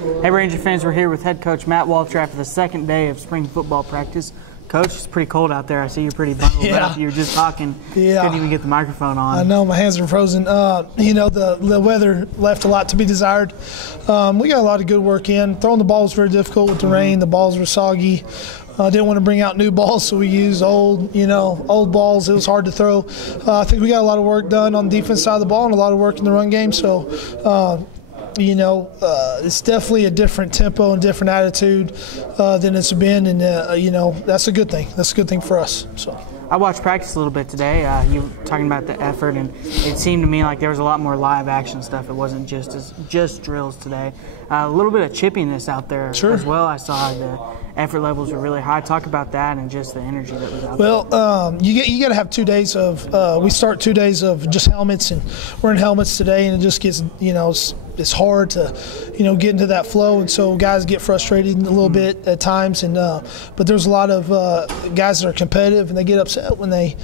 Hey, Ranger fans, we're here with head coach Matt Walter after the second day of spring football practice. Coach, it's pretty cold out there. I see you're pretty bundled up. You were just talking. Couldn't even get the microphone on. I know, my hands are frozen. The weather left a lot to be desired. We got a lot of good work in. Throwing the ball was very difficult with the rain. The balls were soggy. Didn't want to bring out new balls, so we used old balls. It was hard to throw. I think we got a lot of work done on the defense side of the ball and a lot of work in the run game. So, it's definitely a different tempo and different attitude than it's been, and that's a good thing. That's a good thing for us. So. I watched practice a little bit today. You were talking about the effort, and it seemed to me like there was a lot more live action stuff. It wasn't just drills today. A little bit of chippiness out there as well. I saw the effort levels were really high. Talk about that and just the energy that was out there. Well, you got to have 2 days of. We start 2 days of just helmets, and we're in helmets today, and it just gets it's hard to get into that flow, and so guys get frustrated a little bit at times, and but there's a lot of guys that are competitive, and they get upset when they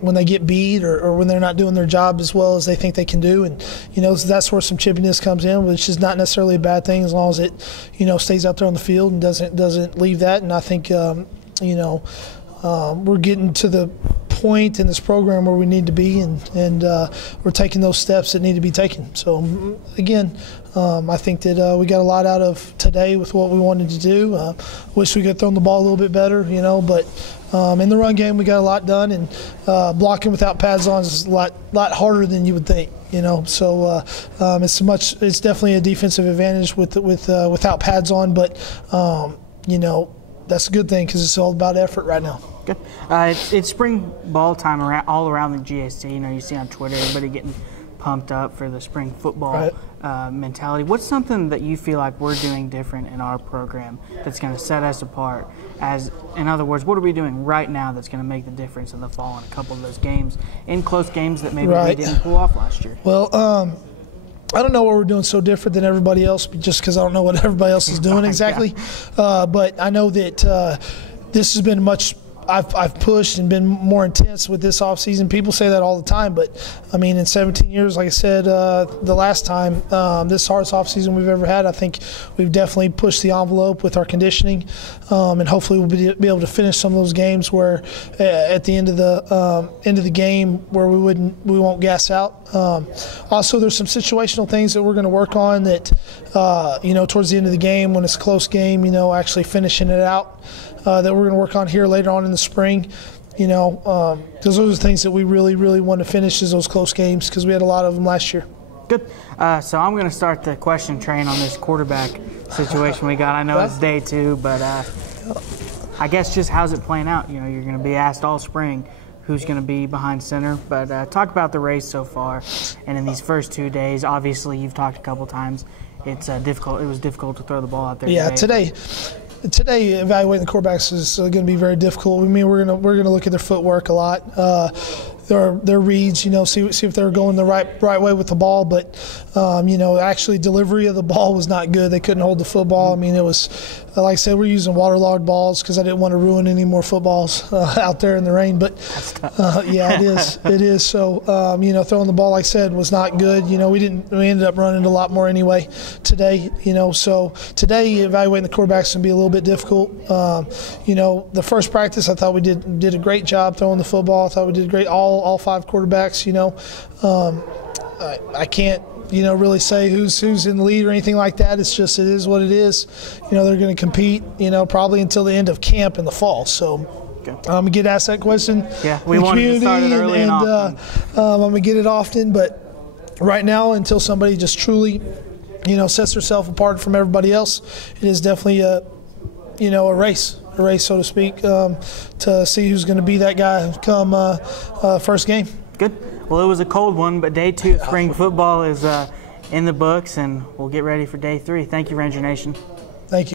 when they get beat or when they're not doing their job as well as they think they can do, and so that's where some chippiness comes in, which is not necessarily a bad thing as long as it stays out there on the field and doesn't leave that. And I think we're getting to the point in this program where we need to be, and we're taking those steps that need to be taken. So again, I think that we got a lot out of today with what we wanted to do. Wish we could have thrown the ball a little bit better, but in the run game we got a lot done, and blocking without pads on is a lot harder than you would think. So it's definitely a defensive advantage without pads on, but that's a good thing because it's all about effort right now. Good. It's spring ball time all around the GSC. You see on Twitter everybody getting pumped up for the spring football mentality. What's something that you feel like we're doing different in our program that's going to set us apart? In other words, what are we doing right now that's going to make the difference in the fall in a couple of those games, in close games that maybe we didn't pull off last year? Well, I don't know what we're doing so different than everybody else, just because I don't know what everybody else is doing exactly. But I know that this has been I've pushed and been more intense with this offseason. People say that all the time, but I mean, in 17 years, like I said the last time, this hardest offseason we've ever had, I think we've definitely pushed the envelope with our conditioning, and hopefully we'll be able to finish some of those games where at the end of the game where we won't gas out. Also, there's some situational things that we're going to work on that towards the end of the game when it's a close game, actually finishing it out. That we're going to work on here later on in the spring. Because those are the things that we really, really want to finish is those close games, because we had a lot of them last year. Good. So I'm going to start the question train on this quarterback situation we got. I know it's day 2, but I guess just how's it playing out? You're going to be asked all spring who's going to be behind center. But talk about the race so far. And in these first 2 days, obviously you've talked a couple times. It's difficult. It was difficult to throw the ball out there. Yeah, Today, evaluating the quarterbacks is going to be very difficult. I mean, we're going to look at their footwork a lot, their reads. See if they're going the right way with the ball. But actually, delivery of the ball was not good. They couldn't hold the football. I mean, it was like I said, we're using waterlogged balls because I didn't want to ruin any more footballs out there in the rain. But yeah, it is. It is. So throwing the ball, like I said, was not good. We ended up running a lot more anyway today. So today evaluating the quarterbacks can be a little bit difficult. The first practice I thought we did a great job throwing the football. I thought we did great. All 5 quarterbacks. I can't really say who's in the lead or anything like that. It is what it is. They're going to compete, probably until the end of camp in the fall. So I'm going to get asked that question. Yeah, we wanted to start it early and often. I'm going to get it often, but right now, until somebody just truly, sets herself apart from everybody else, it is definitely a race, so to speak, to see who's going to be that guy come first game. Good. Well, it was a cold one, but day 2 of spring football is in the books, and we'll get ready for day 3. Thank you, Ranger Nation.